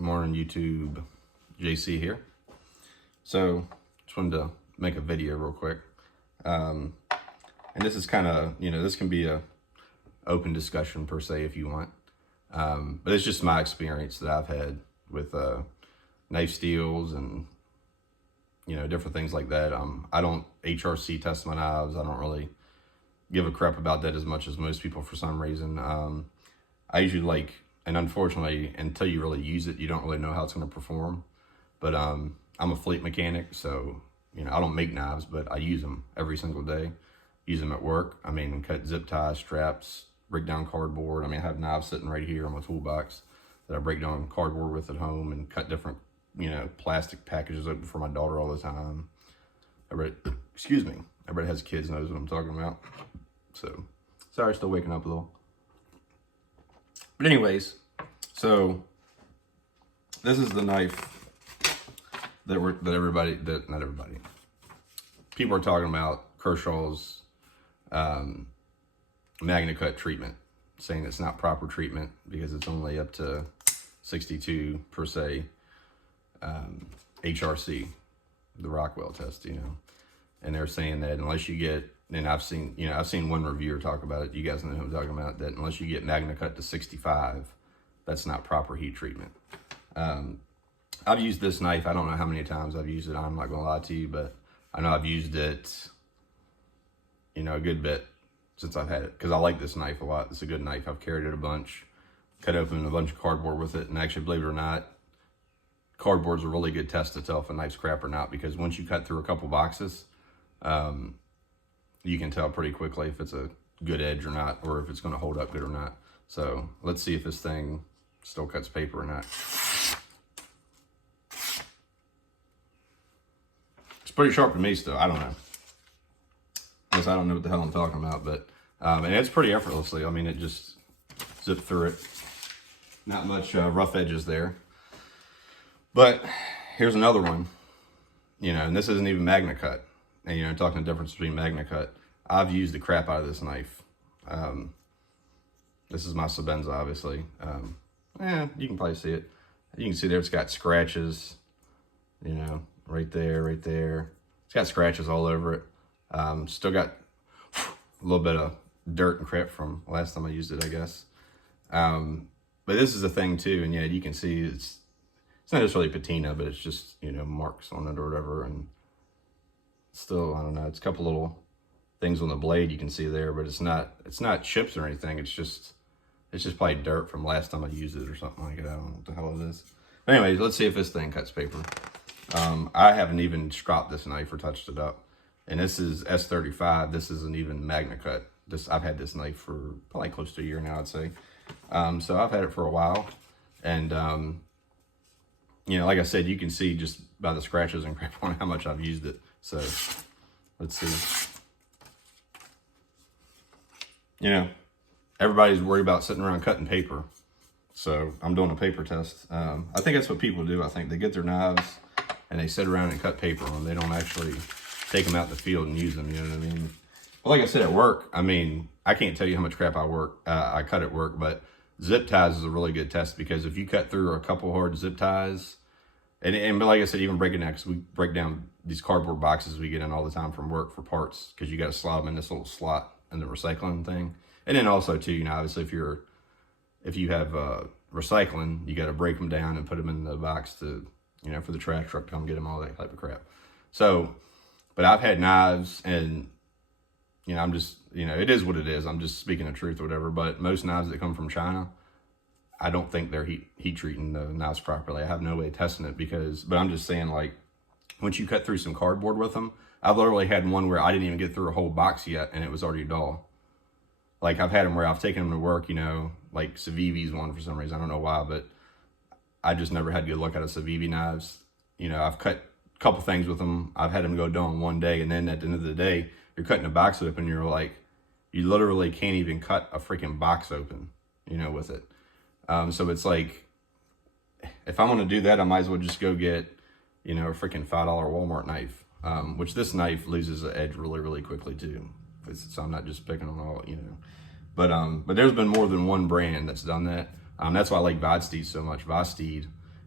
Good morning, YouTube. JC here. So, just wanted to make a video real quick. And this is kind of, this can be a open discussion per se if you want. But it's just my experience that I've had with knife steals and, different things like that. I don't HRC test my knives. I don't really give a crap about that as much as most people for some reason. I usually and unfortunately, until you really use it, you don't really know how it's going to perform. But I'm a fleet mechanic, so I don't make knives, but I use them every single day. Use them at work. I mean, cut zip ties, straps, break down cardboard. I mean, I have knives sitting right here on my toolbox that I break down cardboard with at home and cut different, plastic packages open for my daughter all the time. Excuse me. Everybody has kids knows what I'm talking about. So, sorry, still waking up a little. But anyways, so this is the knife that people are talking about, Kershaw's Magna Cut treatment, saying it's not proper treatment because it's only up to 62 per se HRC, the Rockwell test, and they're saying that unless you get, and I've seen one reviewer talk about it, you guys know who I'm talking about, that unless you get Magna Cut to 65, that's not proper heat treatment. I've used this knife, I don't know how many times I've used it, I'm not gonna lie to you, but I know I've used it, a good bit since I've had it, because I like this knife a lot. It's a good knife. I've carried it a bunch, cut open a bunch of cardboard with it, and actually, believe it or not, cardboard's a really good test to tell if a knife's crap or not, because once you cut through a couple boxes, you can tell pretty quickly if it's a good edge or not, or if it's going to hold up good or not. So let's see if this thing still cuts paper or not. It's pretty sharp to me still. I don't know. I guess I don't know what the hell I'm talking about, but and it's pretty effortlessly. I mean, it just zipped through it. Not much rough edges there. But here's another one, and this isn't even Magna Cut. And, talking the difference between Magna Cut, I've used the crap out of this knife. This is my Sebenza, obviously. You can probably see it. You can see there it's got scratches, right there. It's got scratches all over it. Still got a little bit of dirt and crap from last time I used it, I guess. But this is the thing too, and yeah, you can see it's not just really patina, but it's just, marks on it or whatever, and still, I don't know, it's a couple little things on the blade you can see there, but it's not chips or anything. It's just probably dirt from last time I used it or something like it. I don't know what the hell it is. But anyways, let's see if this thing cuts paper. I haven't even scrapped this knife or touched it up. And this is S35. This isn't even Magna Cut. I've had this knife for probably close to a year now, I'd say. So I've had it for a while. And, like I said, you can see just by the scratches and crap on how much I've used it. So let's see. Everybody's worried about sitting around cutting paper. So I'm doing a paper test. I think that's what people do. I think they get their knives and they sit around and cut paper on them. They don't actually take them out in the field and use them, you know what I mean? But like I said, at work, I can't tell you how much crap I cut at work, but zip ties is a really good test, because if you cut through a couple hard zip ties, but like I said, even breaking down, because we break down these cardboard boxes we get in all the time from work for parts, because you got to slide them in this little slot in the recycling thing. And then also too, obviously if you have recycling, you got to break them down and put them in the box to, for the trash truck to come get them, all that type of crap. So, but I've had knives, and I'm just, it is what it is. I'm just speaking the truth or whatever. But most knives that come from China, I don't think they're heat treating the knives properly. I have no way of testing it but I'm just saying, once you cut through some cardboard with them, I've literally had one where I didn't even get through a whole box yet, and it was already dull. I've had them where I've taken them to work, like Civivi's one for some reason. I don't know why, but I just never had a good look at a Civivi knives. I've cut a couple things with them. I've had them go dull in one day, and then at the end of the day, you're cutting a box open, you literally can't even cut a freaking box open, with it. So it's like, if I'm going to do that, I might as well just go get, a freaking $5 Walmart knife, which this knife loses the edge really, really quickly too. So I'm not just picking on all, But there's been more than one brand that's done that. That's why I like Vodsteed so much. Vodsteed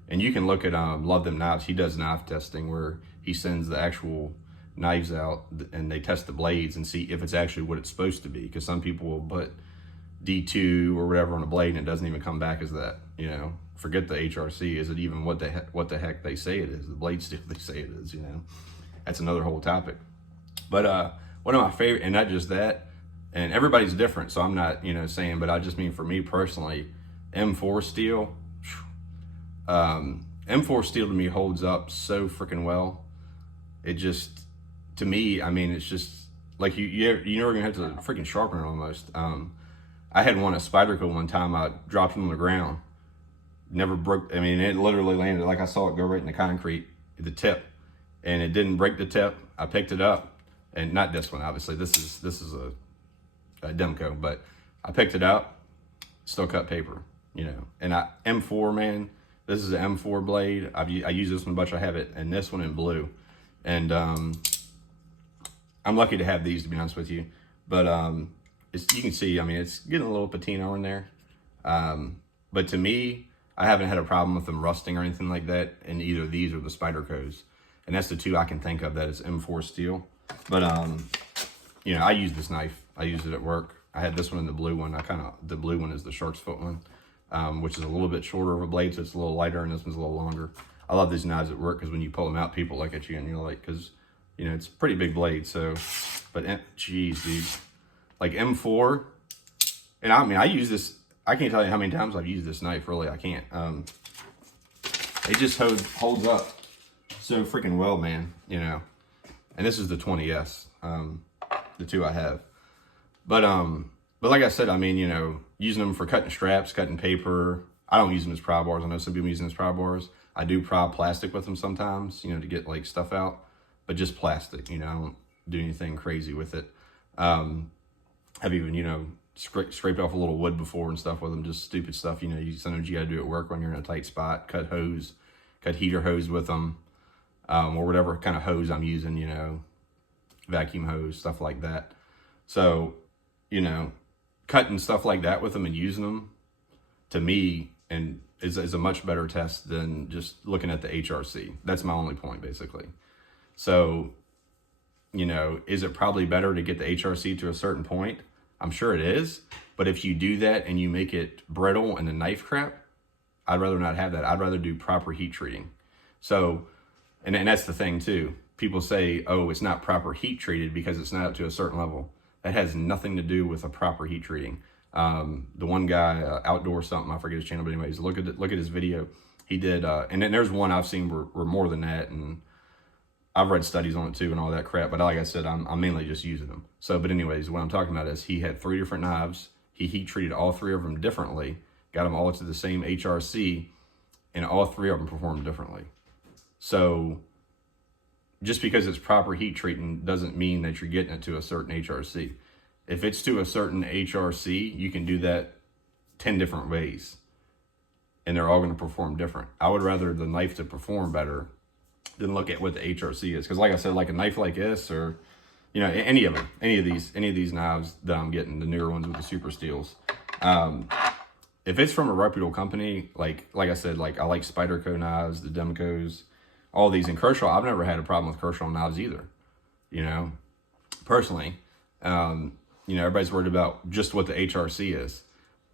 And you can look at Love Them Knives. He does knife testing where he sends the actual knives out and they test the blades and see if it's actually what it's supposed to be. Because some people will put D2 or whatever on a blade and it doesn't even come back as that. You know, forget the HRC. Is it even what the heck they say it is? The blade steel they say it is. You know, that's another whole topic. But one of my favorite, and not just that, and everybody's different, so I'm not, you know, saying, but I just mean for me personally, M4 steel. M4 steel to me holds up so freaking well. It just, to me, I mean, it's just like you're never gonna have to freaking sharpen it almost. I had one at Spyderco one time. I dropped it on the ground, never broke. I mean, it literally landed like I saw it go right in the concrete, the tip, and it didn't break the tip. I picked it up, and not this one, obviously. This is a Demco, but I picked it up, still cut paper, you know. And M4, man, this is an M4 blade. I use this one a bunch. I have it, and this one in blue, and I'm lucky to have these, to be honest with you. But you can see, I mean, it's getting a little patina on there. But to me, I haven't had a problem with them rusting or anything like that in either of these or the Spydercos. And that's the two I can think of that is M4 steel. But, you know, I use this knife. I use it at work. I had this one in the blue one. The blue one is the shark's foot one, which is a little bit shorter of a blade, so it's a little lighter, and this one's a little longer. I love these knives at work because when you pull them out, people look at you and you're like, because, you know, it's a pretty big blade. So, but geez, dude, like M4, and I mean, I use this, I can't tell you how many times I've used this knife, really, I can't. It just holds up so freaking well, man, you know. And this is the 20S, the two I have. But like I said, I mean, you know, using them for cutting straps, cutting paper. I don't use them as pry bars. I know some people use them as pry bars. I do pry plastic with them sometimes, you know, to get like stuff out, but just plastic, you know, I don't do anything crazy with it. I've even, you know, scraped off a little wood before and stuff with them, just stupid stuff, you know, sometimes you gotta do at work when you're in a tight spot, cut heater hose with them, or whatever kind of hose I'm using, you know, vacuum hose, stuff like that. So, you know, cutting stuff like that with them and using them, to me, and is a much better test than just looking at the HRC. That's my only point, basically. So, you know, is it probably better to get the HRC to a certain point? I'm sure it is. But if you do that and you make it brittle and the knife crap, I'd rather not have that. I'd rather do proper heat treating. So, and that's the thing too. People say, oh, it's not proper heat treated because it's not up to a certain level. That has nothing to do with a proper heat treating. The one guy, Outdoor something, I forget his channel, but anyways, look at his video. He did, and then there's one I've seen were more than that, and I've read studies on it too and all that crap, but like I said, I'm mainly just using them. So, but anyways, what I'm talking about is he had 3 different knives. He heat treated all 3 of them differently, got them all to the same HRC, and all 3 of them performed differently. So just because it's proper heat treating doesn't mean that you're getting it to a certain HRC. If it's to a certain HRC, you can do that 10 different ways, and they're all going to perform different. I would rather the knife to perform better than look at what the HRC is. Because like I said, like a knife like this, or, you know, any of these knives that I'm getting, the newer ones with the super steels, if it's from a reputable company, like I said, like I like Spyderco knives, the Demcos, all these. In Kershaw, I've never had a problem with Kershaw knives either, you know, personally. You know, everybody's worried about just what the HRC is.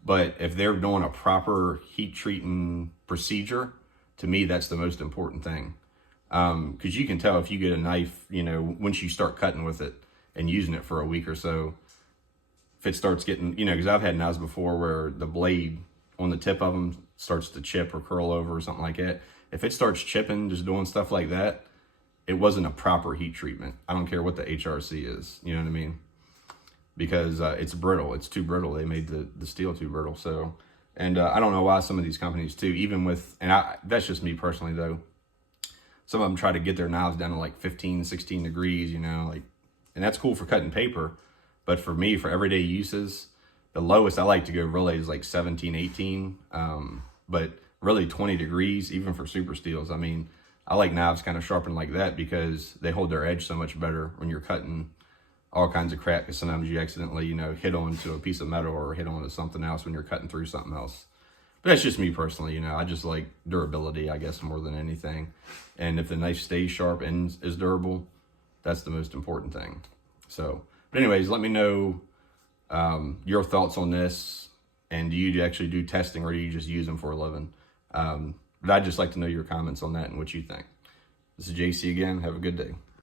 But if they're doing a proper heat treating procedure, to me, that's the most important thing. Because you can tell if you get a knife, you know, once you start cutting with it and using it for a week or so, if it starts getting, you know, because I've had knives before where the blade on the tip of them starts to chip or curl over or something like that. If it starts chipping, just doing stuff like that, it wasn't a proper heat treatment. I don't care what the HRC is, you know what I mean? Because it's brittle. It's too brittle. They made the steel too brittle. So, and I don't know why some of these companies too, even with, and that's just me personally though, some of them try to get their knives down to like 15, 16 degrees, you know, like, and that's cool for cutting paper. But for me, for everyday uses, the lowest I like to go really is like 17, 18. But really 20 degrees, even for super steels. I mean, I like knives kind of sharpened like that because they hold their edge so much better when you're cutting all kinds of crap, because sometimes you accidentally, you know, hit onto a piece of metal or hit onto something else when you're cutting through something else. But that's just me personally, you know. I just like durability, I guess, more than anything. And if the knife stays sharp and is durable, that's the most important thing. So, but anyways, let me know your thoughts on this. And do you actually do testing, or do you just use them for a living? But I'd just like to know your comments on that and what you think. This is JC again. Have a good day.